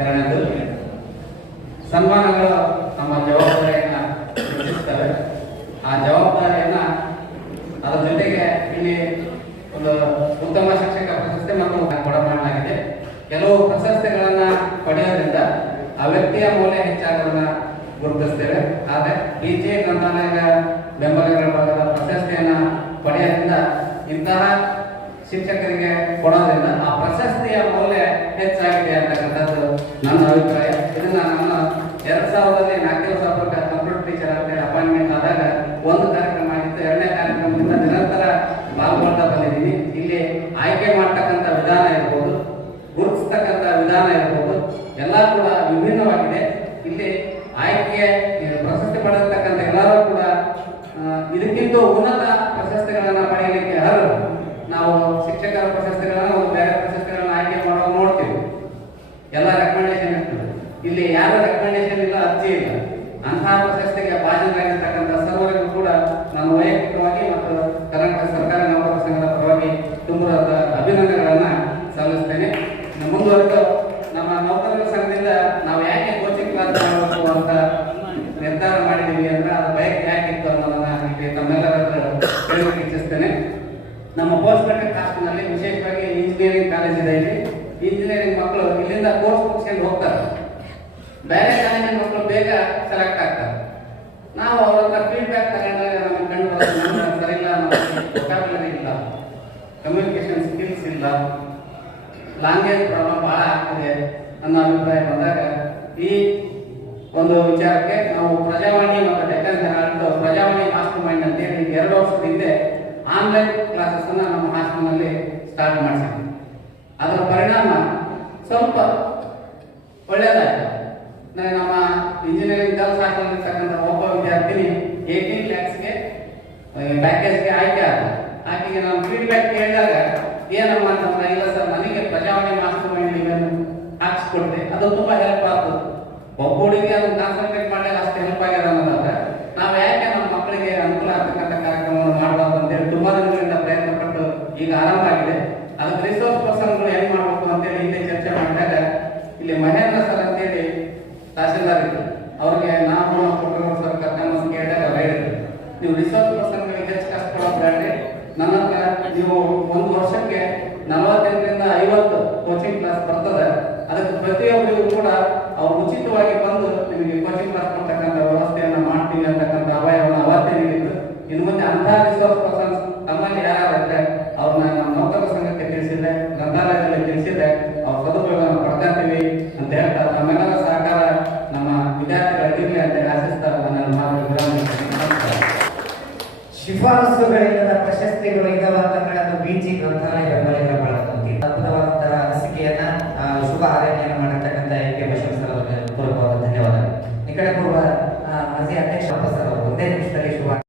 ಎರಡನೇದು ಸನ್ಮಾನಗಳು ನಮ್ಮ ಜವಾಬ್ದಾರಿಯನ್ನು ಹೆಚ್ಚಿಸ್ತವೆ. ಆ ಜವಾಬ್ದಾರಿಯನ್ನು ಅದರ ಜೊತೆಗೆ ಇಲ್ಲಿ ಒಂದು ಉತ್ತಮ ಶಿಕ್ಷಕ ಪ್ರಶಸ್ತಿ ಮತ್ತು ಕೊಡಮಾಡಲಾಗಿದೆ. ಕೆಲವು ಪ್ರಶಸ್ತಿಗಳನ್ನು ಪಡೆಯೋದ್ರಿಂದ ಆ ವ್ಯಕ್ತಿಯ ಮೌಲ್ಯ ಹೆಚ್ಚಾಗೋದನ್ನ ಗುರುತಿಸ್ತೇವೆ. ಆದರೆ ಪಿಜಿ ಗ್ರಂಥಾಲಯ ಬೆಂಬಲಗಳ ಭಾಗದ ಪ್ರಶಸ್ತಿಯನ್ನು ಪಡೆಯೋದ್ರಿಂದ ಇಂತಹ ಶಿಕ್ಷಕರಿಗೆ ಕೊಡೋದ್ರಿಂದ ಆ ಪ್ರಶಸ್ತಿಯ ಮೌಲ್ಯ ಹೆಚ್ಚಾಗಿದೆ ಅಂತಕ್ಕಂಥದ್ದು ನನ್ನ ಅಭಿಪ್ರಾಯ. ಇದನ್ನ ನಾನು 2000ರಲ್ಲಿ 4 ದಿವಸ ಕಂಪ್ಯೂಟರ್ ಟೀಚರ್ ಅಂತ ಅಪಾಯಿಂಟ್ಮೆಂಟ್ ಆದಾಗ ಒಂದು ಕಾರ್ಯಕ್ರಮ ಆಗಿತ್ತು. ಎರಡನೇ ಕಾರ್ಯಕ್ರಮದಿಂದ ನಿರಂತರ ಪಾಲ್ಗೊಳ್ತಾ ಬಂದಿದ್ದೀನಿ. ಇಲ್ಲಿ ಆಯ್ಕೆ ಮಾಡ್ತಕ್ಕಂಥ ವಿಧಾನ ಇರ್ಬೋದು, ಗುರುತಿಸ್ತಕ್ಕಂಥ ವಿಧಾನ ಇರ್ಬೋದು, ಎಲ್ಲ ಕೂಡ ವಿಭಿನ್ನವಾಗಿದೆ. ಇಲ್ಲಿ ಆಯ್ಕೆ ಪ್ರಶಸ್ತಿ ಪಡೆದಿರ್ತಕ್ಕಂಥ ಎಲ್ಲರೂ ಕೂಡ ಇದಕ್ಕಿಂತ ಉನ್ನತ ಪ್ರಶಸ್ತಿಗಳನ್ನು ಪಡೆಯಲಿಕ್ಕೆ ಅರ್ಹರು. ನಾವು ಶಿಕ್ಷಕರ ಪ್ರಶಸ್ತಿಗಳನ್ನು ಬೇರೆ ಪ್ರಶಸ್ತಿಗಳನ್ನು ಆಯ್ಕೆ ಮಾಡುವಾಗ ನೋಡ್ತೀವಿ, ಎಲ್ಲ ರೆಕಮೆಂಡೇಶನ್ ಇರ್ತದೆ. ಇಲ್ಲಿ ಯಾರ ರೆಕಮೆಂಡೇಶನ್ ಇಲ್ಲ, ಅರ್ಜಿ ಇಲ್ಲ. ಅಂತಹ ಪ್ರಶಸ್ತಿಗೆ ಭಾಜನರಾಗಿರ್ತಕ್ಕಂಥ ಸರ್ವರಿಗೂ ಕೂಡ ನಾನು ವೈಯಕ್ತಿಕವಾಗಿ ಮತ್ತು ಕರ್ನಾಟಕ ಸರ್ಕಾರಿ ನೌಕರರ ಸಂಘದ ಪರವಾಗಿ ತುಂಬ ಅಭಿನಂದನೆಗಳನ್ನು ಸಲ್ಲಿಸ್ತೇನೆ. ಮುಂದುವರೆದು ನಮ್ಮ ನೌಕರರ ಸಂಘದಿಂದ ನಾವು ಯಾಕೆ ಕೋಚಿಂಗ್ ಕ್ಲಾಸ್ ಮಾಡಬೇಕು ಅಂತ ನಿರ್ಧಾರ ಮಾಡಿದ್ದೀವಿ ಅಂದ್ರೆ ಅದು ಬಯಕೆ ಯಾಕಿತ್ತು ಅನ್ನೋದನ್ನ ಇಲ್ಲಿ ತಮ್ಮೆಲ್ಲರ ಹೇಳಲಿಕ್ಕೆ ಇಚ್ಛಿಸ್ತೇನೆ. ನಮ್ಮ ಪೋಸ್ಟ್ ಗ್ರಾಜುಯೇಟ್ ಕಾಸ್ಟ್ನಲ್ಲಿ ವಿಶೇಷವಾಗಿ ಇಂಜಿನಿಯರಿಂಗ್ ಕಾಲೇಜ್ ಇದೆ. ಇಲ್ಲಿ ಇಂಜಿನಿಯರಿಂಗ್ ಮಕ್ಕಳು ಇಲ್ಲಿಂದ ಕೋರ್ಸ್ ಮುಗಿಸ್ಕೊಂಡು ಹೋಗ್ತಾರೆ. ಬೇರೆ ಕಾಲೇಜಿನ ಮಕ್ಕಳು ಬೇಗ ಸೆಲೆಕ್ಟ್ ಆಗ್ತಾರೆ. ನಾವು ಅವ್ರ ಹತ್ರ ಫೀಡ್ಬ್ಯಾಕ್ ತಗೊಂಡಾಗ ನಮಗೆ ಕಂಡು ಬರೋದು ಸರಿ ಇಲ್ಲ, ನಮಗೆ ವೊಕ್ಯಾಬ್ಯುಲರಿ ಇಲ್ಲ, ಕಮ್ಯುನಿಕೇಶನ್ ಸ್ಕಿಲ್ಸ್ ಇಲ್ಲ, ಲ್ಯಾಂಗ್ವೇಜ್ ಪ್ರಾಬ್ಲಮ್ ಬಹಳ ಆಗ್ತಿದೆ ಅನ್ನೋ ಅಭಿಪ್ರಾಯ ಬಂದಾಗ ಈ ಒಂದು ವಿಚಾರಕ್ಕೆ ನಾವು ಪ್ರಜಾವಾಣಿ ಮತ್ತು Deccan Herald Prajavani master mind ಅಂತೇಳಿ 2 ವರ್ಷದ ಹಿಂದೆ ಆನ್ಲೈನ್ ಕ್ಲಾಸಸ್ ಅನ್ನ ನಮ್ಮ ಹಾಸ್ಟೆಲ್ನಲ್ಲಿ ಸ್ಟಾರ್ಟ್ ಮಾಡಿಸಿದ್ವಿ. ಅದರ ಪರಿಣಾಮ ಸ್ವಲ್ಪ ಒಳ್ಳೆಯದಾಯಿತು. ನಮ್ಮ ಇಂಜಿನಿಯರಿಂಗ್ ಗರ್ಲ್ಸ್ ಹಾಸ್ಟೆಲ್ ಇರ್ತಕ್ಕಂಥ ಒಬ್ಬ ವಿದ್ಯಾರ್ಥಿನಿ 18 lakhsಗೆ ಪ್ಯಾಕೇಜ್ಗೆ ಆಯ್ಕೆ ಆದ. ಆಕೆಗೆ ನಾವು ಫೀಡ್ಬ್ಯಾಕ್ ಕೇಳಿದಾಗ ಏನಮ್ಮ ಅಂತಂದ್ರೆ, ಇಲ್ಲ ಸರ್ ನನಗೆ ಪ್ರಜಾವಾಣಿ ಮಾಸ್ಟರ್ ಮೈಂಡ್ ಇವೆಂಟ್ ಹಾಕ್ಸ್ಕೊಡ್ತೆ, ಅದು ತುಂಬಾ ಹೆಲ್ಪ್ ಆಗ್ತದೆ. ಒಬ್ಬ ಹುಡುಗಿ ಅದನ್ನು ಕಾನ್ಸಂಟ್ರೇಟ್ ಮಾಡಿದಾಗ ಅಷ್ಟು ಹೆಲ್ಪ್ ಆಗ್ಯದ ಅನ್ನೋದಾದ್ರೆ ನಾವು ಯಾಕೆ ನಮ್ಮ ಮಕ್ಕಳಿಗೆ ಅನುಕೂಲ ಆಗ್ತಕ್ಕಂಥ ಕಾರ್ಯಕ್ರಮವನ್ನು ಮಾಡಬಾರ್ದು ಅಂತೇಳಿ ತುಂಬಾ ದಿನಗಳಿಂದ ಪ್ರಯತ್ನ ಪಟ್ಟು ಈಗ ಆರಂಭ ಆಗಿದೆ. ಅದಕ್ಕೆ ರಿಸೋರ್ಸ್ ಪರ್ಸನ್ಗಳು ಏನ್ ಮಾಡಬೇಕು ಅಂತೇಳಿ ಹಿಂದೆ ಚರ್ಚೆ ಮಾಡಿದಾಗ ಇಲ್ಲಿ ಮಹೇಂದ್ರ ಸರ್ ಅಂತೇಳಿ ತಹಸೀಲ್ದಾರ್ ಇದ್ರು. ಅವ್ರಿಗೆ ನಾವು ಸರ್ ಕರ್ಕೊಂಡು ಕೇಳಿದಾಗ ಅವ್ರು ಹೇಳಿದ್ರು, ನೀವು ರಿಸೋರ್ಸ್ ಪರ್ಸನ್ಗಳಿಗೆ ಹೆಚ್ಚು ಕಷ್ಟ ಕೊಡೋದು ಬೇಡ್ರಿ, ನನ್ನ ಹತ್ರ ನೀವು ಒಂದು ವರ್ಷಕ್ಕೆ 48ರಿಂದ 50 ಕೋಚಿಂಗ್ ಕ್ಲಾಸ್ ಬರ್ತದೆ. ಅದಕ್ಕೆ ಪ್ರತಿಯೊಬ್ಬರಿಗೂ ಕೂಡ ಅವ್ರು ಉಚಿತವಾಗಿ ಬಂದು ನಿಮಗೆ ಕೋಚಿಂಗ್ ಕ್ಲಾಸ್ ಕೊಡ್ತಕ್ಕಂಥ ವ್ಯವಸ್ಥೆಯನ್ನು ಮಾಡ್ತೀವಿ ಅಂತಕ್ಕಂಥ ಅಭಯವನ್ನು ಅವತ್ತೇ ನೀಡಿದ್ರು. ಇನ್ನು ಮುಂದೆ ಅಂತಹ ರಿಸೋರ್ಸ್ ಪರ್ಸನ್ಸ್ ತಮ್ಮಲ್ಲಿ ಯಾರಾದ್ರೆ ಅವ್ರನ್ನ ನಮ್ಮ ನೌಕರರ ಸಂಘಕ್ಕೆ ತಿಳಿಸಿದ್ರೆ, ಗ್ರಂಥಾಲಯದಲ್ಲಿ ತಿಳಿಸಿದ್ರೆ ಅವ್ರ ಸದುಪಯೋಗವನ್ನು ಪಡ್ಕೊಂತೀವಿ ಅಂತ ಹೇಳ್ತಾ ತಮ್ಮೆಲ್ಲರ ಸಹಕಾರ ನಮ್ಮ ವಿದ್ಯಾರ್ಥಿಗಳಿರಲಿ ಅಂತ ಆಶಿಸ್ತಾ ನನ್ನ ಮಾತು ವಿರಾಮ. ಶಿಫಾರಸುಗಳಿಲ್ಲದ ಪ್ರಶಸ್ತಿಗಳು ಇದಾವ.